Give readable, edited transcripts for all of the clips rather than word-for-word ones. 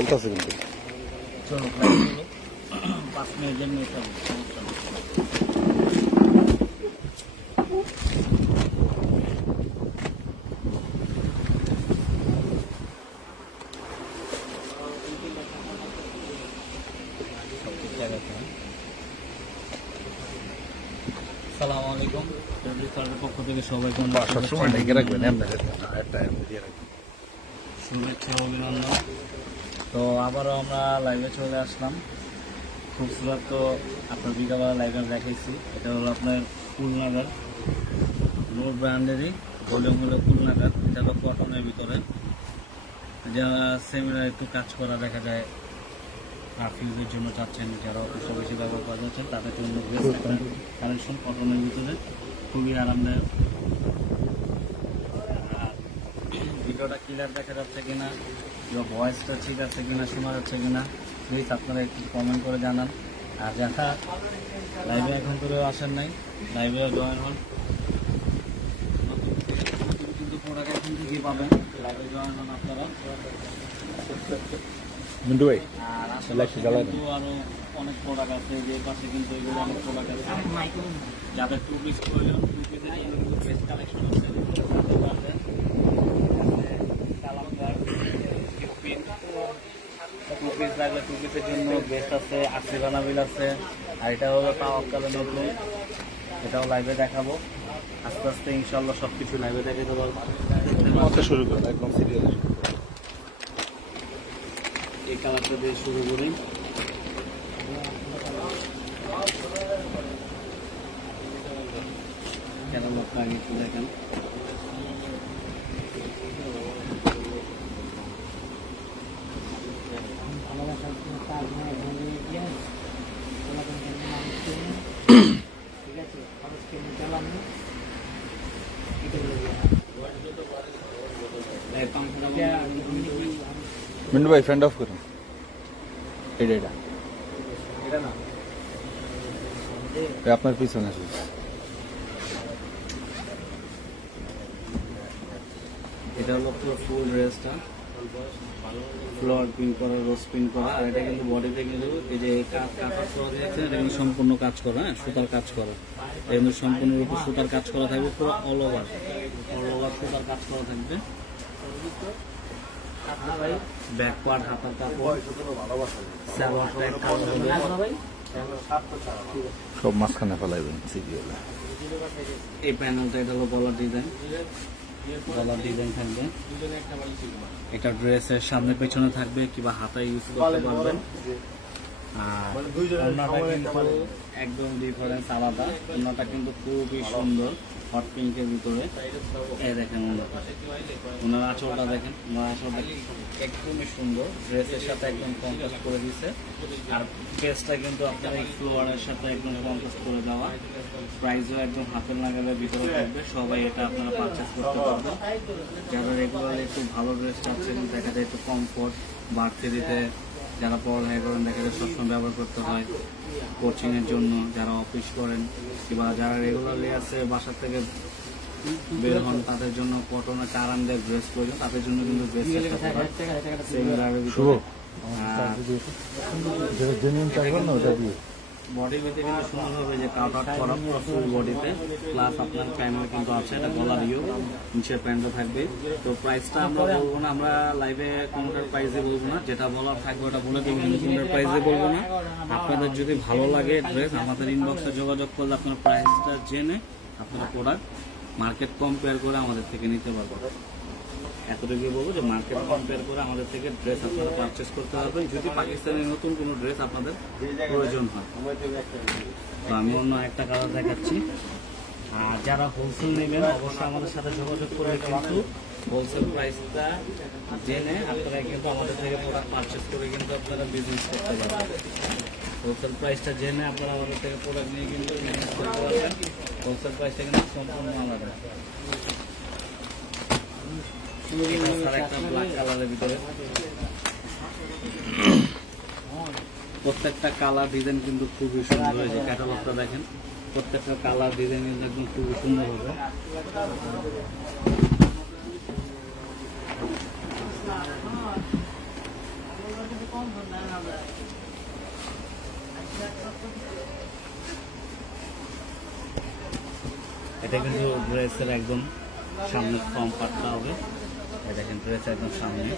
চলতেছে কিন্তু চলো 5 মিনিটের নিতে হবে আসসালামু আলাইকুম পক্ষ থেকে সবাইকে সবসময় ডেকে রাখবেন শুভেচ্ছা অভিনন্দন। তো আবারও আমরা লাইভে চলে আসলাম। খুবসুরত তো আপনার বিকালবেলা লাইভে দেখাইছি। এটা হলো আপনার কুলনাগার নোট ব্র্যান্ডেরই ভলিউম হলো কুলনাগার। এটা হলো কটনের ভিতরে, যারা সেমিনার একটু কাজ করা দেখা যায় পারফিউমের জন্য চাচ্ছেন, যারা অফিসে বেশি ব্যবহার করা যাচ্ছেন তাদের জন্য কালেকশন কটনের ভিতরে খুবই আরামদায়ক। আর ভিডিওটা ক্লিয়ার দেখা যাচ্ছে কিনা, ভয়েসটা ঠিক আছে কিনা, শোনা যাচ্ছে কিনা, প্লিজ আপনারা একটু কমেন্ট করে জানান। আর যারা লাইভে এখন করেও আসেন নাই, লাইভে জয়েন হন। কিন্তু প্রোডাক্ট এখন থেকে পাবেন, লাইভে জয়েন হন আপনারা। মিন্টু ভাই আর আসলে কিন্তু আরো অনেক প্রোডাক্ট আছে, যে পাশে কিন্তু এগুলো অনেক প্রোডাক্ট আছে। যাদের 2 পিস প্রয়োজন, 2 পিসের জন্য কিন্তু বেস্ট কালেকশন আছে। টু পিস লাগলে 2 পিসের জন্য বেস্ট আছে, আশিরানাবিল আছে। আর এটা হলো তাওয়াক্কালের নতুন, এটাও লাইভে দেখাবো আস্তে আস্তে ইনশাল্লাহ। সবকিছু লাইভে দেখাতে পারবো। শুরু করেন একদম সিরিয়াল। এই কালারটা দিয়ে শুরু করি। ক্যাটালগটা আগে একটু দেখেন। মিন্টু ভাই ফ্রেন্ড অফ করুন। এটা আপনার পিছনে আসুন। এটা হলো পুরো ফুল ড্রেসটা, ফ্লোর প্রিন্ট করা, রোজ প্রিন্ট করা। আর এটা কিন্তু বডিতে কিন্তু এই যে কাজ করা দিয়েছে, এটা কিন্তু সম্পূর্ণ কাজ করা, হ্যাঁ সুতার কাজ করা। এটা কিন্তু সম্পূর্ণরূপে সুতার কাজ করা থাকবে, পুরো অল ওভার সুতার কাজ করা থাকবে। ব্যাক পার্ট, হাতার কাপড়, সালোয়ারটা একটা হবে। সব মাঝখানে ফেলাইবেন সিরিয়ালে। এই প্যানেলটা এটা হলো গলার ডিজাইন, গলার ডিজাইন থাকবে। এটা ড্রেসের সামনে পেছনে থাকবে, কিংবা হাতায় ইউজ করতে পারবেন। আর ওড়নাটা কিন্তু একদম ডিফারেন্স আলাদা। ওড়নাটা কিন্তু খুবই সুন্দর, হট পিঙ্কের ভিতরে। এই দেখেন ওনার আঁচলটা দেখেন, ওনার আঁচলটা একদমই সুন্দর, ড্রেসের সাথে একদম কন্ট্রাস্ট করে দিচ্ছে। আর পেজটা কিন্তু আপনার এই ফ্লোয়ারের সাথে একদম কন্ট্রাস্ট করে দেওয়া। প্রাইসও একদম হাতের নাগালের ভিতরে থাকবে। সবাই এটা আপনারা পারচেস করতে পারবেন। যারা রেগুলারলি একটু ভালো ড্রেস চাচ্ছেন, দেখা যায় একটু কমফোর্ট বাড়তে দিতে, যারা পড়ালেখা করেন দেখা যায় সবসময় ব্যবহার করতে হয় কোচিংয়ের জন্য, যারা অফিস করেন কিংবা যারা রেগুলারলি আছে বাসার থেকে বের হন, তাদের জন্য কটনের একটা আরামদায়ক ড্রেস প্রয়োজন, তাদের জন্য কিন্তু ড্রেস বডির ভিতরে কিন্তু সুন্দর হবে যে কাট আউট করা ফুল বডিতে, প্লাস আপনার প্যান্টও কিন্তু আছে, এটা গলার নিচের প্যান্টও থাকবে। তো প্রাইসটা আমরা বলবো না, আমরা লাইভে কোনটার প্রাইসে বলবো না, যেটা বলার থাকবে ওটা বলে দেবো, কোনটার প্রাইসে বলবো না। আপনাদের যদি ভালো লাগে ড্রেস, আমাদের ইনবক্সে যোগাযোগ করলে আপনার প্রাইসটা জেনে আপনারা প্রোডাক্ট মার্কেট কম্পেয়ার করে আমাদের থেকে নিতে পারবেন। এতটুকু বলবো যে মার্কেট কম্পেয়ার করে আমাদের থেকে ড্রেস আপনারা পারচেস করতে পারবেন, যদি পাকিস্তানের নতুন কোনো ড্রেস আপনাদের প্রয়োজন হয়। তো আমি অন্য একটা কালার দেখাচ্ছি। আর যারা হোলসেল নেবেন অবশ্যই আমাদের সাথে যোগাযোগ করে কিন্তু হোলসেল প্রাইসটা জেনে আপনারা কিন্তু আমাদের থেকে প্রোডাক্ট পারচেস করে কিন্তু আপনারা বিজনেস করতে পারবেন। হোলসেল প্রাইসটা জেনে আপনারা আমাদের থেকে প্রোডাক্ট নিয়ে কিন্তু বিজনেস করতে পারবেন। হোলসেল প্রাইসটা কিন্তু সম্পূর্ণ আলাদা। একটা ব্ল্যাক কালারের ভিতরে প্রত্যেকটা কালার ডিজাইন কিন্তু খুবই সুন্দর হয়েছে। ক্যাটালগটা দেখেন, প্রত্যেকটা কালার ডিজাইন একদম খুবই সুন্দর হবে। এটা কিন্তু ড্রেসের একদম সামনে ফর্ম পার্টটা হবে, দেখেন ড্রেস একদম সামনে।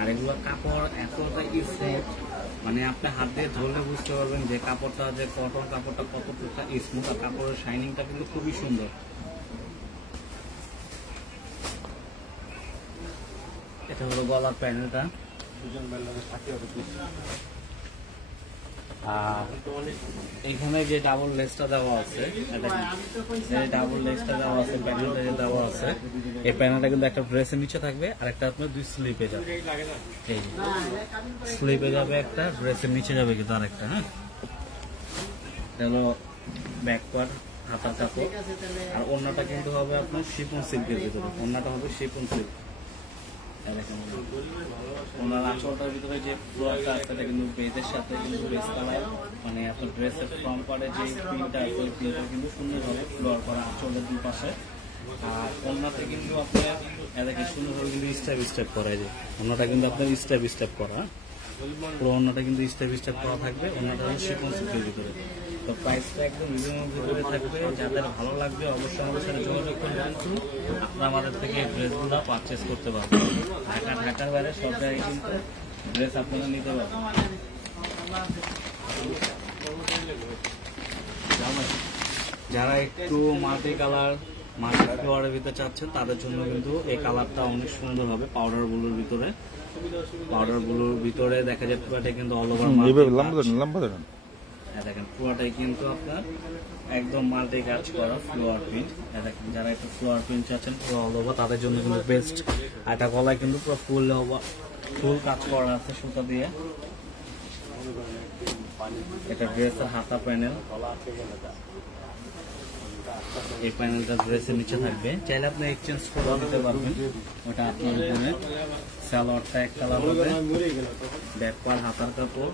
আর এগুলো কাপড় এতটা স্মুথ, মানে আপনি হাত দিয়ে ধরলে বুঝতে পারবেন যে কাপড়টা, যে কটন কাপড়টা কতটা স্মুথ, আর কাপড়ের শাইনিংটা কিন্তু খুবই সুন্দর। এটা হলো গলার প্যানেলটা। আর এখানে যে ডাবল লেসটা দেওয়া আছে, ডাবল লেসটা দেওয়া আছে, প্যানেলটা যে দেওয়া আছে, এই প্যানেলটা কিন্তু একটা ড্রেসের নিচে থাকবে আর একটা আপনার দুই স্লিপে যাবে। এই স্লিপে যাবে একটা, ড্রেসের নিচে যাবে কিন্তু আরেকটা। হ্যাঁ, এটা হলো ব্যাক পার্ট, হাতার কাপড়। আর ওড়নাটা কিন্তু হবে আপনার শিফন সিল্কের ভিতরে, ওড়নাটা হবে শিফন সিল্ক। ওনার আঁচলটার ভিতরে যে ফ্লোয়ারটা আছে এটা কিন্তু বেজের সাথে কিন্তু বেস কালার, মানে আপনার ড্রেসের ফ্রন্ট পার্টে যে প্রিন্টটা আছে ওই প্রিন্টটা কিন্তু সুন্দরভাবে ফ্লোয়ার করা আঁচলের দুই পাশে। আর ওড়নাতে কিন্তু আপনার এটাকে সুন্দরভাবে কিন্তু স্টেপ স্টেপ করা যায়, ওড়নাটা কিন্তু আপনার স্টেপ স্টেপ করা, পুরো ওড়নাটা কিন্তু স্টেপ স্টেপ করা থাকবে। ওড়নাটা হচ্ছে শিফন সিল্কের ভিতরে। তো প্রাইসটা একদম রিজনেবল ভিতরে থাকবে, যাদের ভালো লাগবে অবশ্যই আমাদের সাথে যোগাযোগ করলে কিন্তু আপনারা আমাদের থেকে এই ড্রেসগুলো পারচেস করতে পারবেন। ঢাকার বাইরে সব জায়গায় কিন্তু ড্রেস আপনারা নিতে পারবেন। যারা একটু মাল্টি কালার, মাল্টি ফ্লোয়ারের ভিতরে চাচ্ছেন তাদের জন্য কিন্তু এই কালারটা অনেক সুন্দর হবে। পাউডার ব্লুর ভিতরে, পাউডার ব্লুর ভিতরে দেখা যায় পুরোটা কিন্তু অল ওভার দেখেন, পুরোটাই কিন্তু আপনার একদম মাল্টি কাজ করা ফ্লোয়ার প্রিন্ট। দেখেন, যারা একটু ফ্লোয়ার প্রিন্ট চাচ্ছেন পুরো অল ওভার তাদের জন্য কিন্তু বেস্ট। আর এটা গলায় কিন্তু পুরো ফুল কাজ করা আছে সুতা দিয়ে। এটা ড্রেসের হাতা প্যানেল, এই প্যানেলটা ড্রেসের নিচে থাকবে, চাইলে আপনি এক্সচেঞ্জ করে দিতে পারবেন, ওটা আপনার উপরে। সালোয়ারটা এক কালার হবে, ব্যাক পার্ট হাতার কাপড়।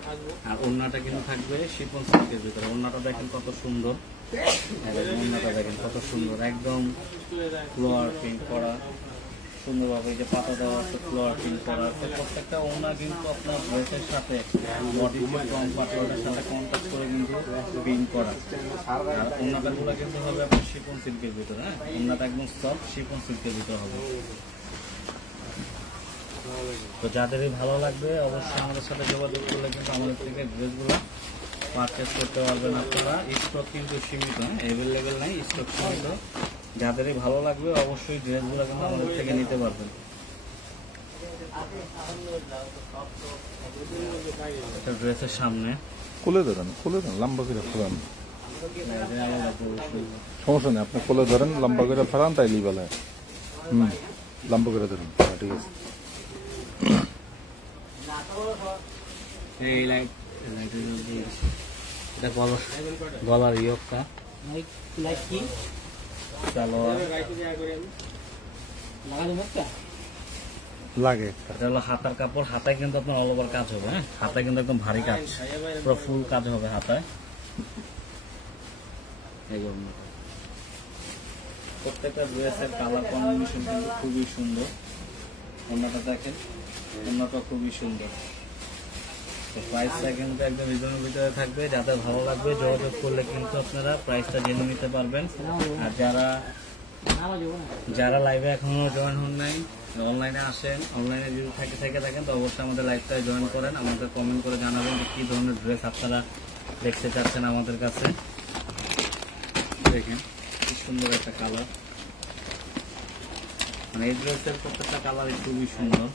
আর ওড়নাটা কিন্তু থাকবে শিফন সিল্কের ভিতরে। ওড়নাটা দেখেন কত সুন্দর, ওড়নাটা দেখেন কত সুন্দর, একদম ফ্লোয়ার প্রিন্ট করা সুন্দরভাবে, যে পাতা দেওয়া আছে ফ্লোয়ার প্রিন্ট করা আছে। প্রত্যেকটা ওড়না কিন্তু আপনার ড্রেসের সাথে বডির কম পাতলাটার সাথে কন্ট্রাস্ট করে কিন্তু প্রিন্ট করা। আর ওড়নাটা গুলো কিন্তু হবে আপনার শিফন সিল্কের ভিতরে। হ্যাঁ, ওড়নাটা একদম সফট শিফন সিল্কের ভিতরে হবে। তো যাদেরই ভালো লাগবে অবশ্যই আমাদের সাথে যোগাযোগ করলে কিন্তু আমাদের থেকে ড্রেসগুলো পারচেস করতে পারবেন আপনারা। স্টক কিন্তু সীমিত, অ্যাভেলেবেল নাই, স্টক সীমিত। যাদেরই ভালো লাগবে অবশ্যই ড্রেসগুলো কিন্তু আমাদের থেকে নিতে পারবেন। এটা ড্রেসের সামনে খুলে ধরেন, লম্বা করে ফেরান, সমস্যা নেই। আপনি খুলে ধরেন, লম্বা করে ফেরান, তাই লিবেলায় লম্বা করে ধরেন। ঠিক আছে। এটা গলার ইয়কটা লাগে, এটা হলো হাতার কাপড়। হাতায় কিন্তু আপনার অল ওভার কাজ হবে। হ্যাঁ, হাতায় কিন্তু একদম ভারী কাজ, পুরো ফুল কাজ হবে হাতায়। প্রত্যেকটা ড্রেসের কালার কম্বিনেশন কিন্তু খুবই সুন্দর। ওড়নাটা দেখেন, ওড়নাটা খুবই সুন্দর। তো প্রাইসটা কিন্তু একদম রিজনেবল ভিতরে থাকবে, যাদের ভালো লাগবে যোগাযোগ করলে কিন্তু আপনারা প্রাইসটা জেনে নিতে পারবেন। আর যারা লাইভে এখনো জয়েন হন নাই, অনলাইনে আসেন, অনলাইনে যদি থেকে থাকেন তো অবশ্যই আমাদের লাইভটায় জয়েন করেন, আমাদের কমেন্ট করে জানাবেন যে কী ধরনের ড্রেস আপনারা দেখতে চাচ্ছেন আমাদের কাছে। দেখেন কি সুন্দর একটা কালার, মানে এই ড্রেসের প্রত্যেকটা কালার খুবই সুন্দর।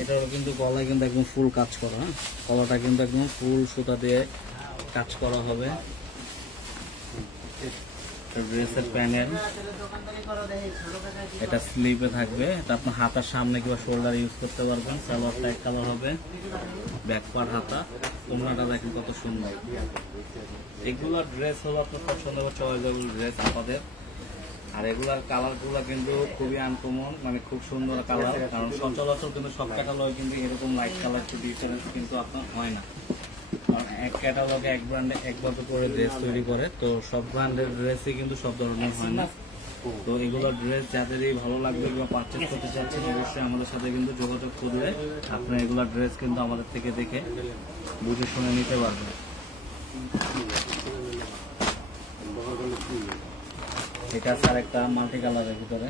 এটাও কিন্তু গলায় কিন্তু একদম ফুল কাজ করা, গলাটা কিন্তু একদম ফুল সুতা দিয়ে কাজ করা হবে। ড্রেসের প্যানেল, এটা স্লিপে থাকবে, এটা আপনার হাতার সামনে কিংবা শোল্ডার ইউজ করতে পারবেন। সালোয়ারটা এক কালার হবে, ব্যাক পার্ট হাতা। ওড়নাটা দেখেন কত সুন্দর। এগুলা ড্রেস হলো আপনার পছন্দ হবে, চয়েসেবল ড্রেস আমাদের। আর এগুলার কালার গুলা কিন্তু খুবই আনকমন, মানে খুব সুন্দর কালার, কারণ সচরাচর কিন্তু সব ক্যাটালগে কিন্তু এরকম লাইট কালার ডিফারেন্স কিন্তু আপনার হয় না। এক ক্যাটালগে এক ব্র্যান্ডে একভাবে করে ড্রেস তৈরি করে, তো সব ব্র্যান্ডের ড্রেসই কিন্তু সব ধরনের হয় না। তো এগুলো ড্রেস যাদেরই ভালো লাগবে বা পারচেজ করতে চাচ্ছেন অবশ্যই আমাদের সাথে কিন্তু যোগাযোগ করলে আপনার এগুলো ড্রেস কিন্তু আমাদের থেকে দেখে বুঝে শুনে নিতে পারবেন। এটা স্যার একটা মাল্টি কালারের ভিতরে,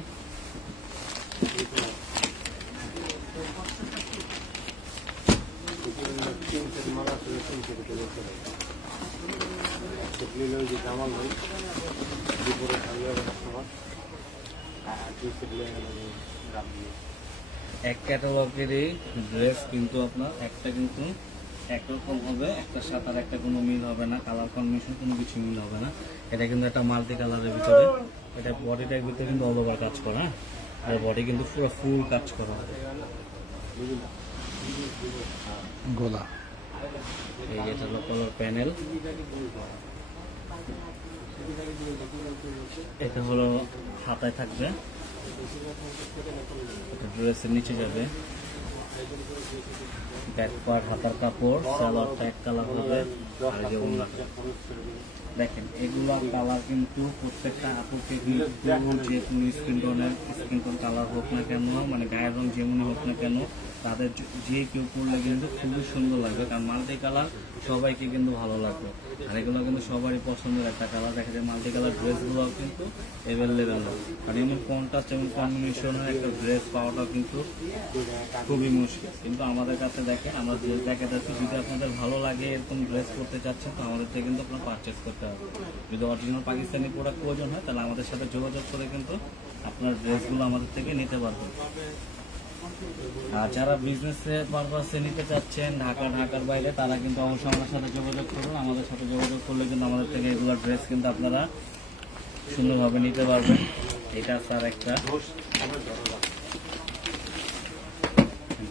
এক ক্যাটালগেরই ড্রেস কিন্তু আপনার একটা কিন্তু একরকম হবে, একটা সাথে আর একটা কোনো মিল হবে না, কালার কম্বিনেশন কোনো কিছু মিল হবে না। এটা কিন্তু একটা মাল্টি কালারের ভিতরে, এটা বডিটার ভিতরে কিন্তু অল ওভার কাজ করা, আর বডি কিন্তু পুরো ফুল কাজ করা হবে। গলা এই এটা হলো কালার প্যানেল, এটা হলো হাতায় থাকবে, ড্রেসের নিচে যাবে, ব্যাক পার্ট হাতার কাপড়, সালোয়ারটা এক কালার হবে। আর যে ওড়নাটা দেখেন, এগুলো কালার কিন্তু প্রত্যেকটা আপুকে কিন্তু যে কোনো স্কিন টোন কালার হোক না কেন, মানে গায়ের রং যেমনই হোক না কেন, তাদের যে কেউ করলে কিন্তু খুবই সুন্দর লাগবে, কারণ মাল্টি কালার সবাইকে কিন্তু ভালো লাগবে। আর এগুলো কিন্তু সবারই পছন্দের একটা কালার। দেখা যায় মাল্টি কালার ড্রেসগুলো কিন্তু অ্যাভেলেবেল না, আর এমনি কন্ট্রাস্ট এবং কম্বিনেশনের একটা ড্রেস পাওয়াটা কিন্তু খুবই মুশকিল। কিন্তু আমাদের কাছে দেখে আমরা ড্রেস দেখা যাচ্ছে, যদি আপনাদের ভালো লাগে এরকম ড্রেস করতে চাচ্ছেন তো আমাদের থেকে কিন্তু আপনার পারচেস করতে হবে। যদি অরিজিনাল পাকিস্তানি প্রোডাক্ট প্রয়োজন হয় তাহলে আমাদের সাথে যোগাযোগ করে কিন্তু আপনার ড্রেসগুলো আমাদের থেকে নিতে পারবেন। আর যারা বিজনেসের পারপাসে নিতে চাচ্ছেন ঢাকার বাইরে, তারা কিন্তু অবশ্যই আমাদের সাথে যোগাযোগ করুন। আমাদের সাথে যোগাযোগ করলে কিন্তু আমাদের থেকে এগুলো ড্রেস কিন্তু আপনারা সুন্দরভাবে নিতে পারবেন। এটা স্যার একটা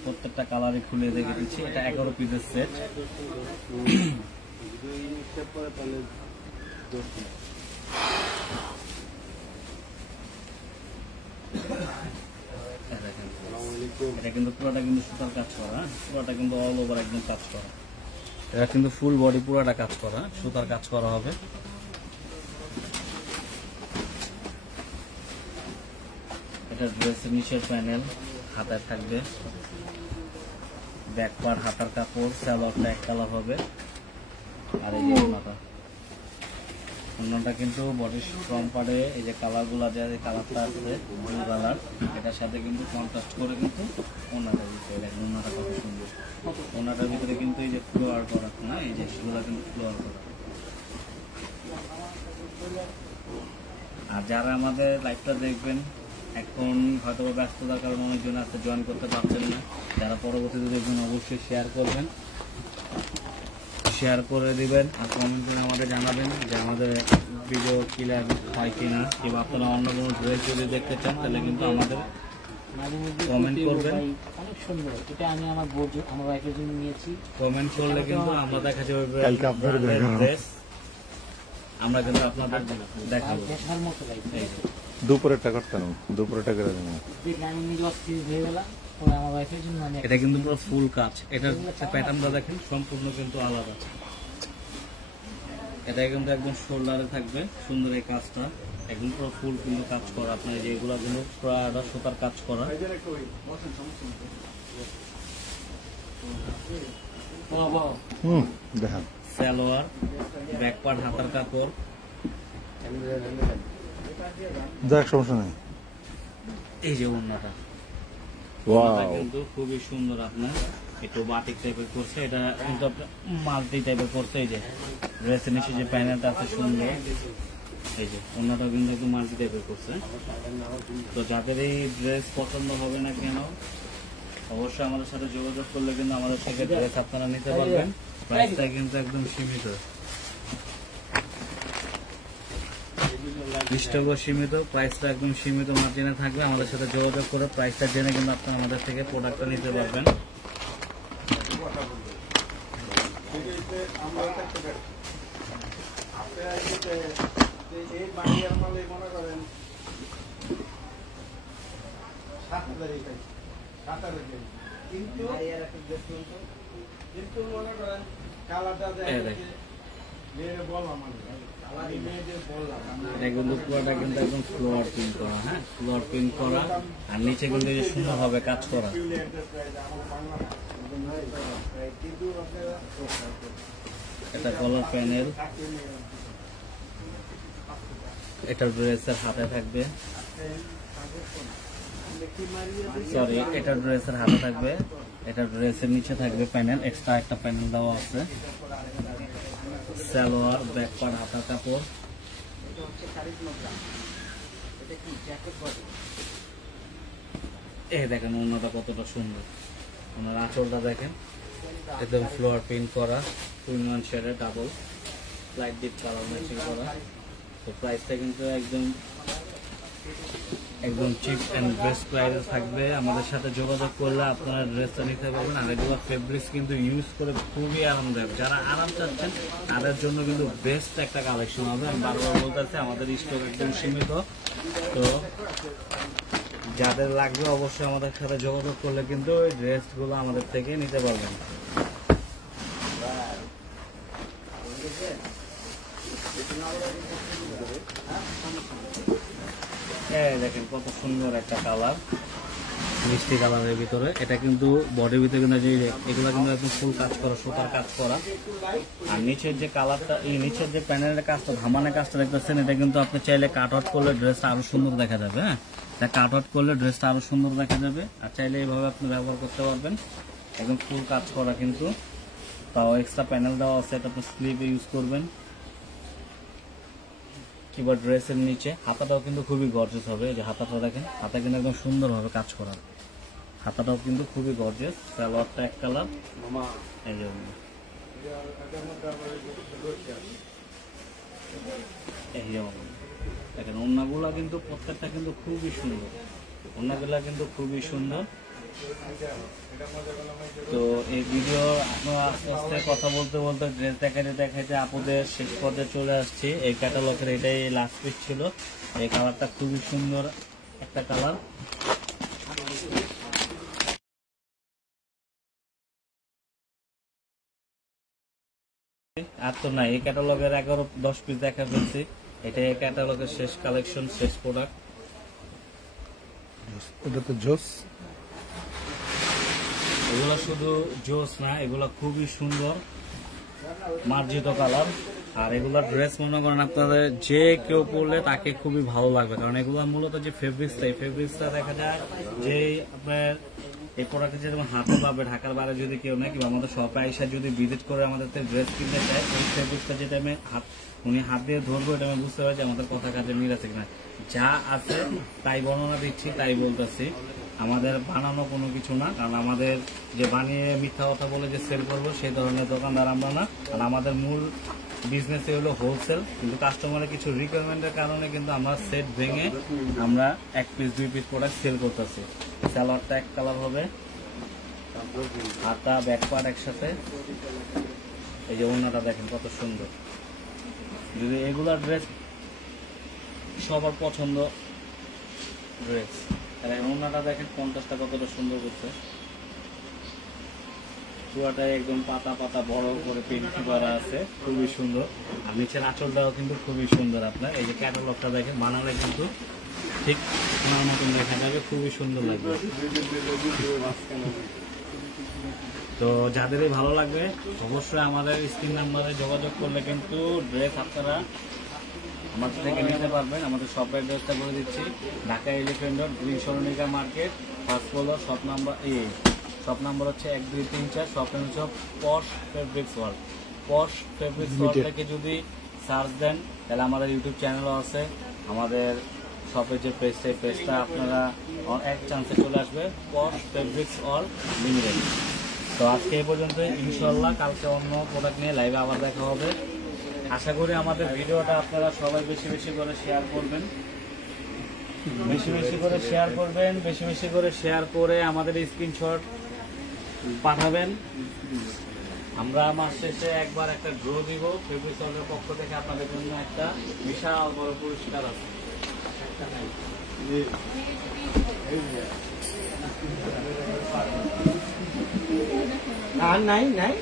প্রত্যেকটা কালারই খুলে দেখে দিচ্ছি, এটা 11 পিসের সেট। এটা কিন্তু পুরোটা কিন্তু সুতার কাজ করা, পুরোটা কিন্তু অল ওভার একদম কাজ করা, এটা কিন্তু ফুল বডি পুরোটা কাজ করা, সুতার কাজ করা হবে। এটা ড্রেসের নিচের প্যানেল, হাতায় থাকবে, ব্যাক পার্ট হাতার কাপড়, সালোয়ারটা এক কালার হবে। আর এই যে অন্যটা কিন্তু বডির ফ্রন্ট পার্টে এই যে কালারগুলা, যে কালারটা আছে ব্লু কালার, এটার সাথে কিন্তু কন্ট্রাস্ট করে কিন্তু ওনাটা দিতে হবে। দেখেন ওনাটা কত সুন্দর, ওনাটার ভিতরে কিন্তু এই যে ফ্লোয়ার করা না, এই যে সেগুলো কিন্তু ফ্লোয়ার করা। আর যারা আমাদের লাইভটা দেখবেন এখন হয়তো ব্যস্ততার কারণে অনেকজন আছে জয়েন করতে পারছেন না, যারা পরবর্তীতে দেখবেন অবশ্যই শেয়ার করবেন, শেয়ার করে দিবেন আর কমেন্ট করে আমাদের জানাবেন যে আমাদের ভিডিও ক্লিয়ার হয় কিনা, কিংবা আপনারা অন্য কোনো ড্রেস যদি দেখতে চান তাহলে কিন্তু আমাদের কমেন্ট করবেন। অনেক সুন্দর, এটা আমি আমার বোর্ড আমার ওয়াইফের জন্য নিয়েছি। কমেন্ট করলে কিন্তু আমরা দেখা যাবে ড্রেস আমরা কিন্তু আপনাদের দেখাবো। দেখার মতো লাগবে। দুপুরেরটা করতাম, দুপুরেরটা করে দেবো। আমি নিজে অস্থির হয়ে গেলাম, পরে আমার ওয়াইফের জন্য আমি এটা কিন্তু পুরো ফুল কাজ, এটার প্যাটার্নটা দেখেন সম্পূর্ণ কিন্তু আলাদা। এটা কিন্তু একদম শোল্ডারে থাকবে সুন্দর, এই কাজটা একদম পুরো ফুল কিন্তু কাজ করা, আপনার যেগুলো কিন্তু পুরো সুতার কাজ করা। দেখেন সালোয়ার, ব্যাক পার্ট হাতার কাপড়, যাক সমস্যা নেই। এই যে ওড়নাটা কিন্তু খুবই সুন্দর, আপনার একটু বাটিক টাইপের করছে, এটা কিন্তু আপনার মাল্টি টাইপের করছে। এই যে ড্রেসের নিচে যে প্যানেলটা আছে সুন্দর, এই যে ওড়নাটা কিন্তু একটু মাল্টি টাইপের করছে। তো যাদের এই ড্রেস পছন্দ হবে না কেন অবশ্যই আমাদের সাথে যোগাযোগ করলে কিন্তু আমাদের থেকে ড্রেস আপনারা নিতে পারবেন। প্রাইসটা কিন্তু একদম সীমিত, 20 টাকা সীমিত, প্রাইসটা একদম সীমিত মার্জিনে থাকবে। আমাদের সাথে যোগাযোগ করে প্রাইসটা জেনে কিন্তু আপনারা আমাদের থেকে প্রোডাক্টটা নিতে পারবেন। কিন্তু মনে করেন কিন্তু পুরোটা কিন্তু একদম ফ্লোর প্রিন্ট করা, হ্যাঁ ফ্লোর প্রিন্ট করা, আর নিচে কিন্তু সুন্দরভাবে কাজ করা। এটা কলার প্যানেল, এটা ড্রেসের হাতে থাকবে, সরি এটা ড্রেসের হাতে থাকবে, এটা ড্রেসের নিচে থাকবে প্যানেল, এক্সট্রা একটা প্যানেল দেওয়া আছে। সালোয়ার, ব্যাক পার্ট, হাতা কাপড়, এই দেখেন ওড়নাটা কতটা সুন্দর, ওনার আঁচলটা দেখেন একদম ফ্লোর প্রিন্ট করা, 2-in-1 শেডের double light deep colour matching করা। তো প্রাইসটা কিন্তু একদম চিপ অ্যান্ড বেস্ট প্রাইসে থাকবে। আমাদের সাথে যোগাযোগ করলে আপনারা ড্রেসটা নিতে পারবেন। আর এগুলো ফেব্রিক্স কিন্তু ইউজ করে খুবই আরামদায়ক, যারা আরাম চাচ্ছেন তাদের জন্য কিন্তু বেস্ট একটা কালেকশন হবে। আমি বারবার বলতেছি আমাদের স্টক একদম সীমিত, তো যাদের লাগবে অবশ্যই আমাদের সাথে যোগাযোগ করলে কিন্তু ওই ড্রেসগুলো আমাদের থেকে নিতে পারবেন। দেখেন কত সুন্দর একটা কালার, মিষ্টি কালারের ভিতরে। এটা কিন্তু বডির ভিতরে কিন্তু এগুলো কিন্তু একদম ফুল কাজ করা, সুতার কাজ করা। আর নিচের যে কালারটা, এই নিচের যে প্যানেলের কাজটা, ধামানের কাজটা দেখতেছেন, এটা কিন্তু আপনি চাইলে কাট আউট করলে ড্রেসটা আরো সুন্দর দেখা যাবে। হ্যাঁ, এটা কাট আউট করলে ড্রেসটা আরো সুন্দর দেখা যাবে। আর চাইলে এইভাবে আপনি ব্যবহার করতে পারবেন, একদম ফুল কাজ করা কিন্তু, তাও এক্সট্রা প্যানেল দেওয়া আছে, এটা আপনি স্লিভে ইউজ করবেন। কিংবা ড্রেসের নিচে হাতাটাও কিন্তু খুবই গর্জিয়াস হবে। যে হাতাটা দেখেন, হাতা কিন্তু একদম সুন্দরভাবে কাজ করা, হাতাটাও কিন্তু খুবই গর্জিয়াস। সালোয়ারটা এক কালার, এই যে দেখেন ওড়নাগুলা কিন্তু প্রত্যেকটা কিন্তু খুবই সুন্দর, ওড়নাগুলা কিন্তু খুবই সুন্দর। তো এই ভিডিও আপনারা আস্তে আস্তে কথা বলতে বলতে ড্রেস দেখাইতে দেখাইতে আপুদের শেষ পর্যায়ে চলে আসছি। এই ক্যাটালগের এটাই লাস্ট পিস ছিল। এই কালারটা খুবই সুন্দর একটা কালার। আর তো নাই, এই ক্যাটালগের 11-10 পিস দেখা ফেলছি। এটা এই ক্যাটালগের শেষ কালেকশন, শেষ প্রোডাক্ট। এটা তো জোস, এগুলো শুধু জোস না, এগুলো খুবই সুন্দর মার্জিত কালার। আর এগুলো ড্রেস মনে করেন আপনাদের যে কেউ পরলে তাকে খুবই ভালো লাগবে, কারণ এগুলো মূলত যে ফেব্রিক্সটা, এই ফেব্রিক্সটা দেখা যায় যে আপনার এই প্রোডাক্টে যেমন হাতে পাবে, ঢাকার বাইরে যদি কেউ নেয় কিংবা আমাদের শপে আইসা যদি ভিজিট করে আমাদের ড্রেস কিনতে চায়, এই ফেব্রিক্সটা যেটা আমি উনি হাত দিয়ে ধরবো, এটা আমি বুঝতে পারছি আমাদের কথা কাজে মিল আছে কিনা। যা আছে তাই বর্ণনা দিচ্ছি, তাই বলতেছি, আমাদের বানানো কোনো কিছু না। কারণ আমাদের যে বানিয়ে মিথ্যা কথা বলে যে সেল করবো সেই ধরনের দোকানদার আমরা না। আর আমাদের মূল বিজনেসে হলো হোলসেল, কিন্তু কাস্টমারের কিছু রিকোয়ারমেন্টের কারণে কিন্তু আমরা সেট ভেঙে আমরা 1 পিস 2 পিস প্রোডাক্ট সেল করতেছি। সালোয়ারটা এক কালার হবে, হাতা ব্যাক পার্ট একসাথে। এই যে ওড়নাটা দেখেন কত সুন্দর। যদি এগুলা ড্রেস সবার পছন্দ ড্রেস, আর ওড়নাটা দেখেন কন্ট্রাস্টটা কতটা সুন্দর করছে, পুরাটাই একদম পাতা পাতা বড় করে প্রিন্ট করা আছে, খুবই সুন্দর। আর নিচের আঁচলটাও কিন্তু খুবই সুন্দর। আপনার এই যে ক্যাটালগটা দেখেন, বানালে কিন্তু ঠিক আমার মতন দেখা যাবে, খুবই সুন্দর লাগবে। তো যাদেরই ভালো লাগবে অবশ্যই আমাদের স্ক্রিন নাম্বারে যোগাযোগ করলে কিন্তু ড্রেস আপনারা আমাদের থেকে নিতে পারবেন। আমাদের শপের অ্যাড্রেসটা বলে দিচ্ছি, ঢাকা এলিফ্যান্ট রোড, গ্রিন সরণিকা market, first floor, shop number হচ্ছে 1, 2, 3, 4। শপ নেম হচ্ছে Posh Fabrics World. Posh Fabrics World থেকে যদি সার্চ দেন তাহলে আমাদের ইউটিউব চ্যানেলও আছে। আমাদের শপের যে পেজটা, এই পেজটা আপনারা এক চান্সে চলে আসবে, পশ ফেব্রিক্স ওয়ার্ল্ড লিমিটেড। তো আজকে এই পর্যন্ত, ইনশাল্লাহ কালকে অন্য প্রোডাক্ট নিয়ে লাইভে আবার দেখা হবে। আশা করি আমাদের ভিডিওটা আপনারা সবাই বেশি বেশি করে শেয়ার করবেন, বেশি বেশি করে শেয়ার করবেন, বেশি বেশি করে শেয়ার করে আমাদের স্ক্রিনশট পাঠাবেন। আমরা মাস শেষে একবার একটা ড্র দিব, ফেব্রিক্স ওয়ার্ল্ডের পক্ষ থেকে আপনাদের জন্য একটা বিশাল বড় পুরস্কার আছে। আর নাই নাই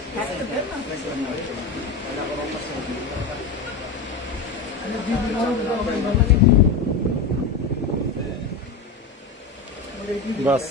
বাস